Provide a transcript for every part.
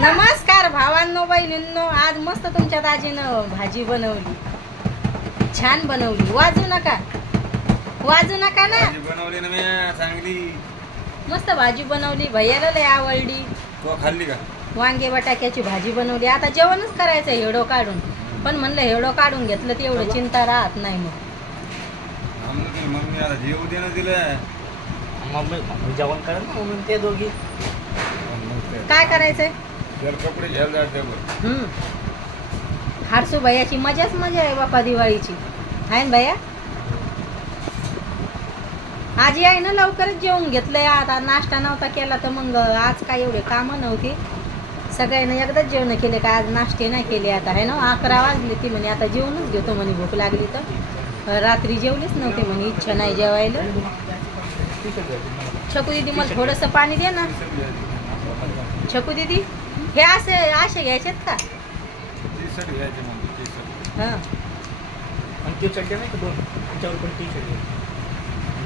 नमस्कार भावांनो बहिणींनो, आज मस्त तुमच्या दाजीनं भाजी बनवली, छान बनवली. वाजू नका ना. भाजी बनवली ना मी चांगली, मस्त भाजी बनवली. भैयाला लय आवडली. तो खाल्ली का? वांगे बटाट्याची भाजी बनवली. आता जेवणच करायचं हेडो काढून, पण म्हणलं हेडो काढून घेतलं तर एवढं चिंता राहत नाही. मम्मी आता जेव देणं दिलं. मम्मी जेवण करा ना, मम्मी ते दोघी काय करायचंय. जर कपडे घ्यायला जायचं. हारसू भैयाची मजाच मजा आहे बापा दिवाळीची, आहे ना भैया. आजी आहे ना लवकरच जेवून घेतलंय. आता नाश्ता नव्हता केला तर मग आज काय एवढे कामं नव्हती. सगळ्यांना एकदाच जेवण केले का, आज नाश्ते नाही केले. आता आहे ना 11 वाजले. ती म्हणे आता जेवणच घेतो म्हणे, भूक लागली तर. रात्री जेवलीच नव्हते म्हणे, इच्छा नाही जेवायला. छकू दीदी मला थोडंसं पाणी दे ना. छकू दीदी हे असे घ्यायचेत का? हां आणि ते चटणी नाही का, 2 त्याच्यावर पण टी शर्ट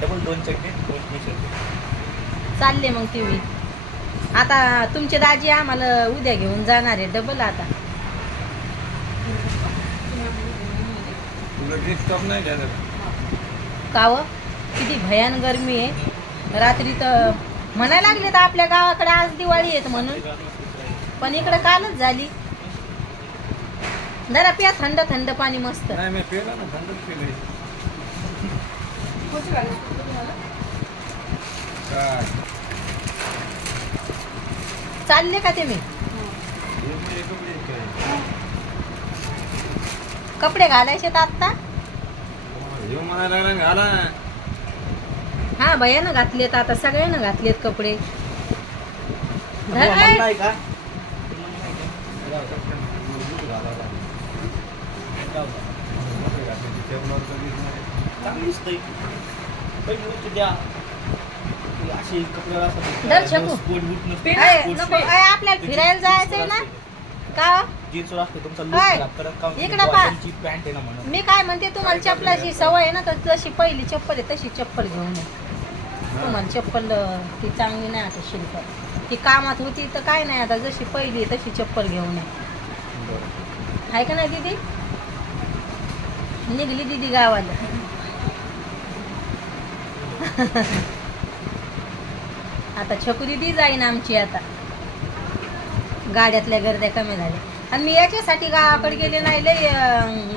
डबल 2 चटणी 2 टी शर्ट चालले. मग तुम्ही आता तुमचे दाजी आम्हाला उद्या घेऊन जाणार आहे डबल. आता काव किती भयान गरमी आहे. रात्री तर म्हणायला लागले तर आपल्या गावाकडे आज दिवाळी येत म्हणून, पण इकडे कालच झाली. जरा पिया थंड थंड पाणी मस्त. चालले का तुम्ही? कपडे घालायचे आता. हा भैयानं घातलेत, आता सगळ्यांना घातलेत कपडे. आपल्याला फिरायला जायचंय ना का? इकडं पहा, मी काय म्हणते तुम्हाला चप्पलाची सवय आहे ना, तर जशी पहिली चप्पल आहे तशी चप्पल घेऊन ये. तुम्हाला चप्पल ती चांगली नाही आता शिल्प, ती कामात होती तर काय नाही. आता जशी पहिली तशी चप्पल घेऊन ये, आहे का नाही दीदी? निघली दीदी गावाला. आता छकू दीदी जाईन आमची. आता गाड्यातल्या गर्द्या कमी झाल्या. आणि मी याच्यासाठी गावाकडे गेले नाही, लय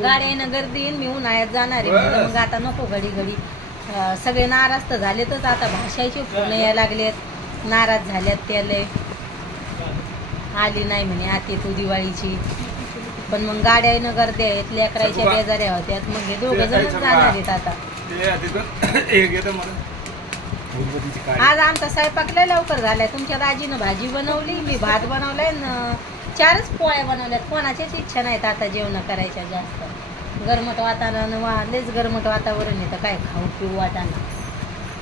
गाड्या येणं गर्दी येईन. मी उन्हाळ्यात जाणार आहे. मग आता नको घडी घडी. सगळे नाराज तर झालेतच. आता भाषाचे फोन यायला लागलेत, नाराज झाल्यात. त्या लय आली नाही म्हणे आते तू दिवाळीची. पण मग गाड्या येणं गर्दी आहेत, लेकरायच्या बेजाऱ्या होत्यात. मग हे 2 जणच जाणार आहेत. आता आज आमचा स्वयंपाक लय लवकर झालाय. तुमच्या दाजीनं भाजी बनवली, मी भात बनवलाय, 4च पोळ्या बनवल्यात. कोणाच्याच इच्छा नाहीत आता जेवण करायच्या जास्त. गरमट वातावरण, लयच गरमट वातावरण येतं, काय खाऊ पिऊ वाटाणा.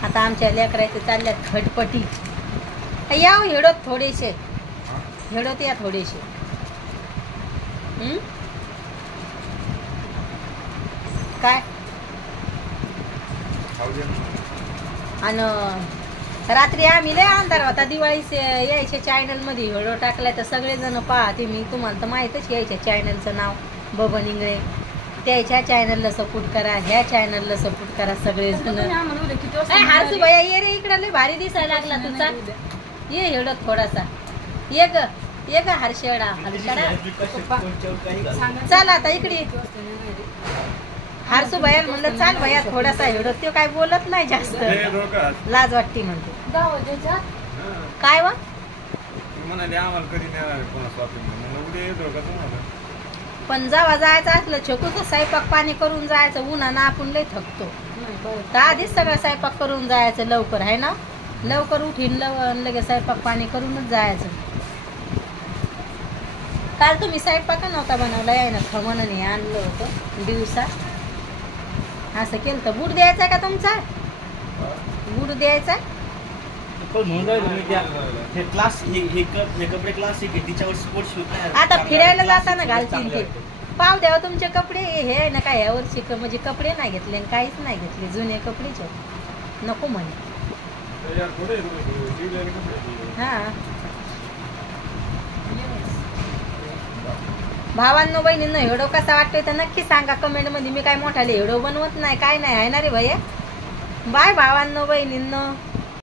आता आमच्या लेकरायचे चालल्यात खटपटी. या हेडोत थोडेसे, हेडोत या थोडेसे. काय आणि रात्री आम्ही लय अंधार होता दिवाळीचे यायच्या चॅनलमध्ये व्हिडिओ टाकलाय, तर सगळेजण पाहते. मी तुम्हाला तर माहीतच यायच्या चॅनलचं नाव बबन इंगळे. त्याच्या चॅनलला सपोर्ट करा, ह्या चॅनलला सपोर्ट करा सगळेजण. हारसू भैया ये रे इकडं, लय भारी दिसायला लागला तुझा. ये हेडत थोडासा. ये ग हर्षडा. चल आता इकडे. हारसू भैया म्हणलं चाल भैया थोडासा हेडत. ते काय बोलत नाही जास्त, लाज वाटते म्हणते. काय वा पण जेव्हा जायचं असलं छकूचं स्वयंपाक पाणी करून जायचं. उन्हानं आपण लय थकतो, तर आधीच सगळं स्वयंपाक करून जायचं लवकर, आहे ना. लवकर उठीन लगेच स्वयंपाक पाणी करूनच जायचं. काल तुम्ही स्वयंपाक नव्हता बनवला, आहे ना खमणने आणलं होतं दिवसा. असं केलं तर बूट द्यायचा का तुमचा? बूट द्यायचा. आता फिरायला जाताना घालतील ते. पाव द्यावं तुमचे कपडे. हे आहे ना काय यावर्षी म्हणजे कपडे नाही घेतले, काहीच नाही घेतले, जुने कपडेच नको म्हणे. हा भावांनो बहिणींनो व्हिडिओ कसा वाटतोय तर नक्की सांगा कमेंट मध्ये. मी काय मोठाले व्हिडिओ बनवत नाही काय नाही आहे ना रे भैया. बाय भावांनो बहिणींनो.